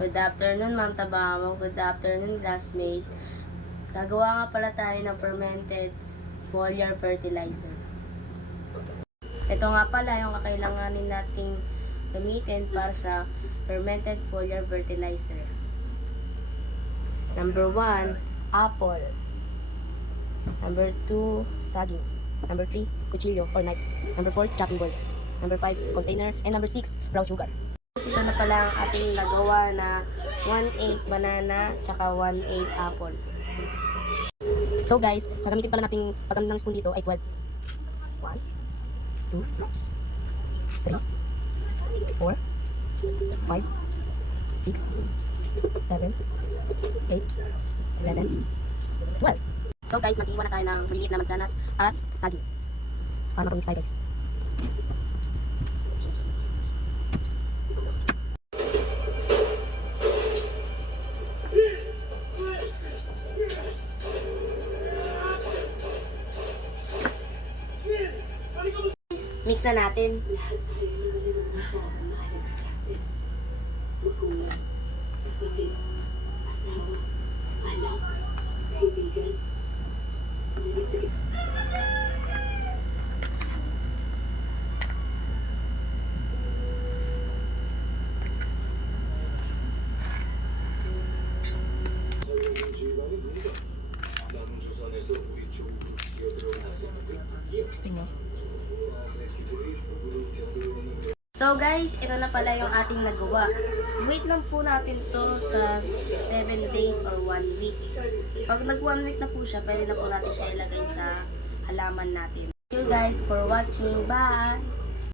Good afternoon, Ma'am Tabamo. Good afternoon, classmate. Gagawa nga pala tayo ng fermented foliar fertilizer. Ito nga pala yung kakailanganin nating gamitin para sa fermented foliar fertilizer. Number 1, apple. Number 2, saging. Number 3, kutsilyo or knife. Number 4, chopping board. Number 5, container. And number 6, brown sugar. Ito na pala ang ating nagawa na 1/8 banana tsaka 1/8 apple. So guys, gagamitin pala nating paggamit ng spoon dito ay 12. 1, 2, 3, 4, 5, 6, 7, 8, 11, 12. So guys, mag-iwan na tayo ng maliliit na mansanas at saging. Para mapamix tayo guys. Mix na natin. So guys, ito na pala yung ating nagawa. Wait lang po natin to sa 7 days or 1 week. Pag nag 1 week na po siya, pwede na po natin siya ilagay sa halaman natin. Thank you guys for watching. Bye!